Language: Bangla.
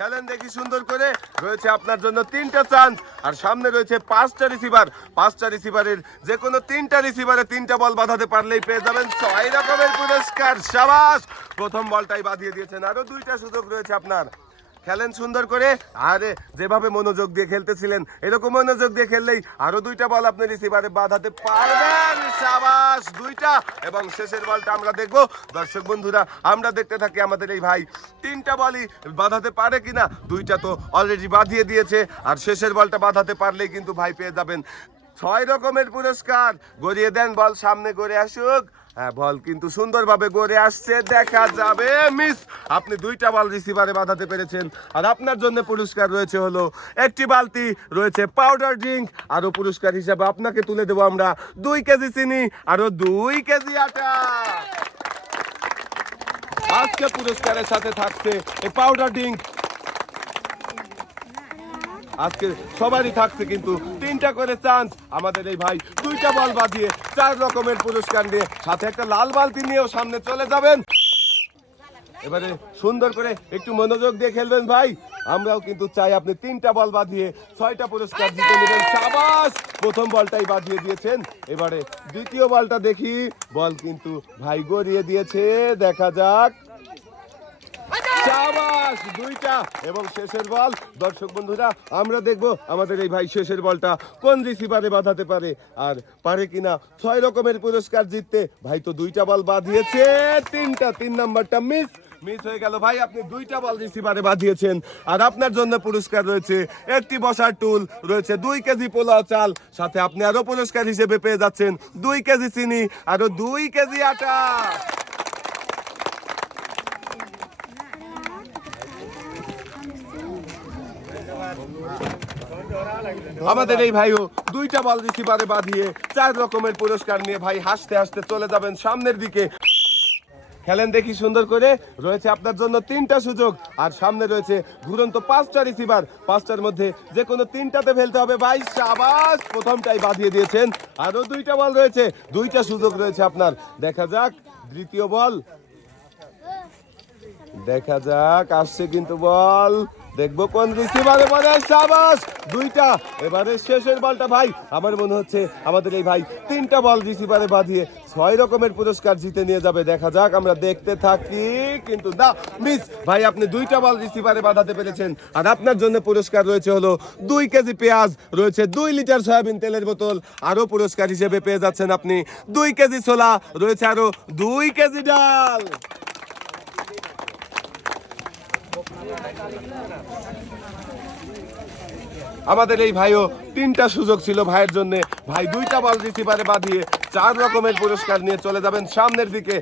খেলেন দেখি সুন্দর করে। রয়েছে আপনার জন্য তিনটা চান্স আর সামনে রয়েছে পাঁচটা রিসিভার পাঁচটা রিসিভারের যে কোনো তিনটা রিসিভারে তিনটা বল বাঁধাতে পারলেই পেয়ে যাবেন ছয় রকমের পুরস্কার। সাবাস! প্রথম বলটাই বাঁধিয়ে দিয়েছেন। আরও দুইটা সুযোগ রয়েছে আপনার। খেলেন সুন্দর করে। আরে, যেভাবে মনোযোগ দিয়ে খেলতেছিলেন, এরকম মনোযোগ দিয়ে খেললেই আরও দুইটা বল আপনি রিসিভারে বাঁধাতে পারবেন। সাবাস! দুইটা এবং শেষের বলটা আমরা দেখব। দর্শক বন্ধুরা, আমরা দেখতে থাকি আমাদের এই ভাই। তিনটা বলই বাঁধাতে পারে কিনা, দুইটা তো অলরেডি বাঁধিয়ে দিয়েছে। আর শেষের বলটা বাঁধাতে পারলেই কিন্তু ভাই পেয়ে যাবেন। ছয় রকমের পুরস্কার। গড়িয়ে দেন বল সামনে গড়ে আসুক। হ্যাঁ বল, কিন্তু সুন্দরভাবে গড়ে আসছে, দেখা যাবে। মিস, আপনি দুইটা বল রিসিভারে বাঁধাতে পেরেছেন। আর আপনার জন্য পুরস্কার রয়েছে হলো, একটি বালতি রয়েছে পাউডার ড্রিঙ্ক আরও পুরস্কার হিসাবে আপনাকে তুলে দেবো আমরা দুই কেজি চিনি আরও দুই কেজি আটা। আজকে পুরস্কারের সাথে থাকছে এই পাউডার ড্রিঙ্ক আজকে সবারই থাকছে কিন্তু তিনটা করে চান্স আমাদের এই ভাই দুইটা বল বাজিয়ে চার রকমের পুরস্কার নিয়ে সাথে একটা লাল বালতি নিয়েও সামনে চলে যাবেন। এবারে সুন্দর করে একটু মনোযোগ দিয়ে খেলবেন ভাই। আমরাও কিন্তু চাই আপনি তিনটা বল বাঁধিয়ে ছয়টা পুরস্কার জিতে নেবেন। সাবাস! প্রথম বলটাই বাঁধিয়ে দিয়েছেন। এবারে দ্বিতীয় বলটা দেখি। বল কিন্তু ভাই গড়িয়ে দিয়েছে। দেখা যাক। সাবাস! দুইটা এবং শেষের বল। দর্শক বন্ধুরা, আমরা দেখব আমাদের এই ভাই শেষের বলটা কোন রিসিভারে বাঁধাতে পারে আর পারে কিনা ছয় রকমের পুরস্কার জিততে। ভাই তো দুইটা বল বাঁধিয়েছে, তিনটা, তিন নাম্বারটা মিস মিস হয়ে গেল। ভাই, আপনি দুইটা বল রিসিভারে বাঁধিয়েছেন আর আপনার জন্য পুরস্কার রয়েছে একটি বসার টুল, রয়েছে দুই কেজি পোলাও চাল। সাথে আপনি আরও পুরস্কার হিসেবে পেয়ে যাচ্ছেন দুই কেজি চিনি আরও দুই কেজি আটা। আমাদের এই ভাইও দুইটা বল রিসিভারে বাঁধিয়ে, চার রকমের পুরস্কার নিয়ে ভাই হাসতে হাসতে চলে যাবেন সামনের দিকে। খেলেন দেখি সুন্দর করে, রয়েছে আপনার জন্য তিনটা সুযোগ, আর সামনে রয়েছে ঘুরন্ত পাঁচটা রিসিভার পাঁচটার মধ্যে যে কোনো তিনটাতে ফেলতে হবে ভাই, সাবাস! প্রথমটাই বাঁধিয়ে দিয়েছেন। আরও দুইটা বল রয়েছে, দুইটা সুযোগ রয়েছে আপনার। দেখা যাক, দ্বিতীয় বল। দেখা যাক, আসছে কিন্তু বল। দেখব কোন রিসিভারে বলে সাবাস। দুইটা। এবারে শেষের বলটা ভাই। আমার মনে হচ্ছে আমাদের এই ভাই তিনটা বল রিসিভারে বাঁধিয়ে ছয় রকমের পুরস্কার জিতে নিয়ে যাবে। দেখা যাক, আমরা দেখতে থাকি। কিন্তু না, মিস, ভাই, আপনি দুইটা বল রিসিভারে বাঁধাতে পেরেছেন। আর আপনার জন্য পুরস্কার রয়েছে হলো দুই কেজি পেঁয়াজ, রয়েছে দুই লিটার সয়াবিন তেলের বোতল। আরও পুরস্কার হিসেবে পেয়ে যাচ্ছেন আপনি দুই কেজি ছোলা, রয়েছে আরও দুই কেজি ডাল। আমাদের এই ভাইও তিনটা সুযোগ ছিল ভাইয়ের জন্য। ভাই দুইটা বল রিসিভারে বাঁধিয়ে চার রকমের পুরস্কার নিয়ে চলে যাবেন। সামনের দিকে